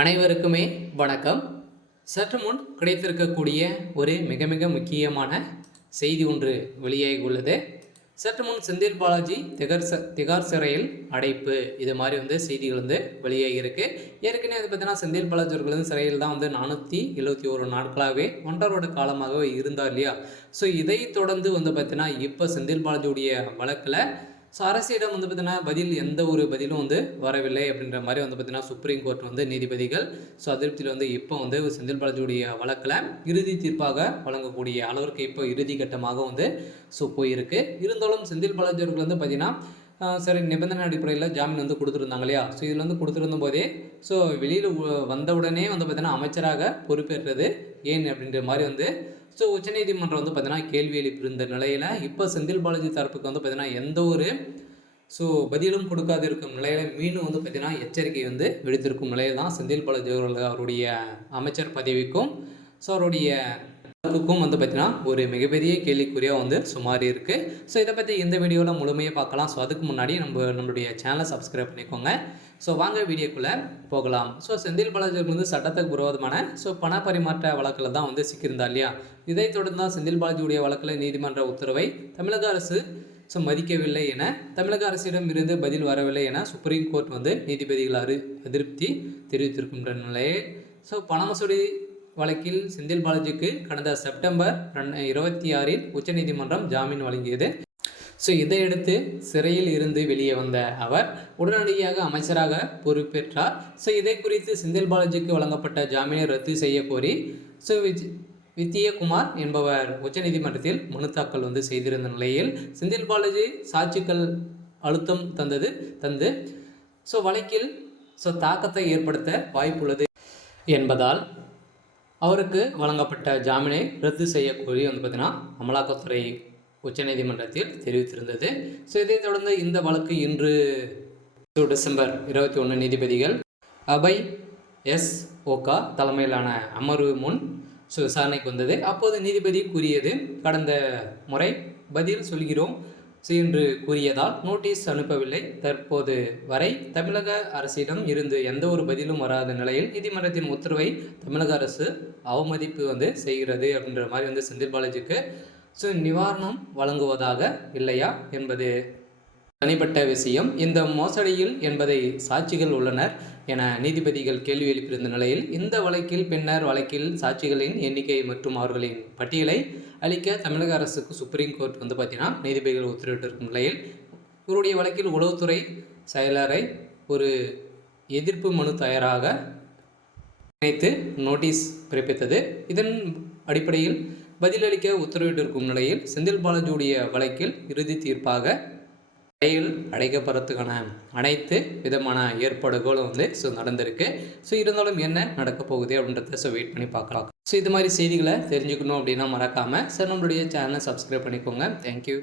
அனைவருக்குமே வணக்கம். சற்று முன் கிடைத்திருக்கக்கூடிய ஒரு மிக மிக முக்கியமான செய்தி ஒன்று வெளியாகி உள்ளது. சற்று முன் செந்தில் பாலாஜி திகார் சிறையில் அடைப்பு, இது மாதிரி செய்திகள் வெளியாகி இருக்கு. ஏற்கனவே பார்த்தீங்கன்னா செந்தில் பாலாஜி அவர்கள் சிறையில் தான் 471 நாட்களாகவே 1.5 வருட காலமாகவே இருந்தார் இல்லையா. ஸோ இதை தொடர்ந்து பார்த்தீங்கன்னா இப்போ செந்தில் பாலாஜியுடைய வழக்கில் அரசிடம் பார்த்தீங்கன்னா பதில் எந்த ஒரு பதிலும் வரவில்லை அப்படின்ற மாதிரி பார்த்தீங்கன்னா சுப்ரீம் கோர்ட் நீதிபதிகள் அதிருப்தியில் இப்போ செந்தில் பாலாஜியுடைய வழக்கில் இறுதி தீர்ப்பாக வழங்கக்கூடிய அளவிற்கு இப்போ இறுதி கட்டமாக போயிருக்கு. இருந்தாலும் செந்தில் பாலாஜி அவர்கள் பார்த்தீங்கன்னா சரி நிபந்தனை அடிப்படையில் ஜாமீன் கொடுத்துருந்தாங்க இல்லையா. ஸோ இதில் கொடுத்துருந்த போதே வெளியில் வந்தவுடனே பார்த்தீங்கன்னா அமைச்சராக பொறுப்பேற்றது ஏன் அப்படின்ற மாதிரி உச்சநீதிமன்றம் பார்த்தீங்கன்னா கேள்வி எழுப்பியிருந்த நிலையில் இப்போ செந்தில் பாலாஜி தரப்புக்கு பார்த்தீங்கன்னா எந்த ஒரு பதிலும் கொடுக்காது இருக்கும் நிலையில் மீண்டும் பார்த்தீங்கன்னா எச்சரிக்கை விடுத்திருக்கும் நிலையில் தான் செந்தில் பாலாஜி அவருடைய அமைச்சர் பதவிக்கும் அவருடைய க்கும் பார்த்தீங்கன்னா ஒரு மிகப்பெரிய கேள்விக்குறியாக சுமாரி இருக்குது. ஸோ இதை பற்றி இந்த வீடியோவில் முழுமையாக பார்க்கலாம். ஸோ அதுக்கு முன்னாடி நம்மளுடைய சேனலை சப்ஸ்கிரைப் பண்ணிக்கோங்க. ஸோ வாங்க வீடியோக்குள்ளே போகலாம். செந்தில் பாலாஜி சட்டத்துக்கு விரோதமான பண பரிமாற்ற வழக்கில் தான் சிக்கியிருந்தா இல்லையா. இதை தொடர்ந்து தான் செந்தில் பாலாஜியுடைய வழக்கில் நீதிமன்ற உத்தரவை தமிழக அரசு மதிக்கவில்லை என, தமிழக அரசிடம் இருந்து பதில் வரவில்லை என சுப்ரீம் கோர்ட் நீதிபதிகள் அதிருப்தி தெரிவித்திருக்கின்ற நிலையில் பண மசூடி வழக்கில் செந்தில் பாலாஜிக்கு கடந்த செப்டம்பர் 26 உச்சநீதிமன்றம் ஜாமீன் வழங்கியது. இதையடுத்து சிறையில் இருந்து வெளியே வந்த அவர் உடனடியாக அமைச்சராக பொறுப்பேற்றார். இதை குறித்து செந்தில் பாலாஜிக்கு வழங்கப்பட்ட ஜாமீனை ரத்து செய்ய கோரி வித்யகுமார் என்பவர் உச்சநீதிமன்றத்தில் மனு தாக்கல் செய்திருந்த நிலையில் செந்தில் பாலாஜி சாட்சிகள் அழுத்தம் தந்து வழக்கில் தாக்கத்தை ஏற்படுத்த வாய்ப்புள்ளது என்பதால் அவருக்கு வழங்கப்பட்ட ஜாமீனை ரத்து செய்ய கோரி பார்த்தீங்கன்னா அமலாக்கத்துறை உச்சநீதிமன்றத்தில் தெரிவித்திருந்தது. இதைத் தொடர்ந்து இந்த வழக்கு இன்று டிசம்பர் 21 நீதிபதிகள் அபய் எஸ் ஓகா தலைமையிலான அமர்வு முன் விசாரணைக்கு வந்தது. அப்போது நீதிபதி கூறியது, கடந்த முறை பதில் சொல்கிறோம் என்று கூறியதால் நோட்டீஸ் அனுப்பவில்லை. தற்போது வரை தமிழக அரசிடம் இருந்து எந்த ஒரு பதிலும் வராத நிலையில் நீதிமன்றத்தின் உத்தரவை தமிழக அரசு அவமதிப்பு செய்கிறது அப்படின்ற மாதிரி செந்தில் பாலாஜிக்கு நிவாரணம் வழங்குவதாக இல்லையா என்பது தனிப்பட்ட விஷயம். இந்த மோசடியில் என்பதை சாட்சிகள் உள்ளனர் என நீதிபதிகள் கேள்வி எழுப்பியிருந்த நிலையில் இந்த வழக்கில் பின்னர் வழக்கில் சாட்சிகளின் எண்ணிக்கை மற்றும் அவர்களின் பட்டியலை அளிக்க தமிழக அரசுக்கு சுப்ரீம் கோர்ட் பார்த்தீங்கன்னா நீதிபதிகள் உத்தரவிட்டிருக்கும் நிலையில் இவருடைய வழக்கில் உளவுத்துறை செயலரை ஒரு எதிர்ப்பு மனு தயாராக நினைத்து நோட்டீஸ் பிறப்பித்தது. இதன் அடிப்படையில் பதிலளிக்க உத்தரவிட்டிருக்கும் நிலையில் செந்தில் பாலாஜியுடைய வழக்கில் இறுதி தீர்ப்பாக சிறையில் அடைக்கப்படுறதுக்கான அனைத்து விதமான ஏற்பாடுகளும் நடந்திருக்கு. இருந்தாலும் என்ன நடக்க போகுது அப்படின்றத வெயிட் பண்ணி பார்க்கலாம். இது மாதிரி செய்திகளை தெரிஞ்சுக்கணும் அப்படின்னா மறக்காமல் நம்மளுடைய சேனலை சப்ஸ்கிரைப் பண்ணிக்கோங்க. தேங்க்யூ.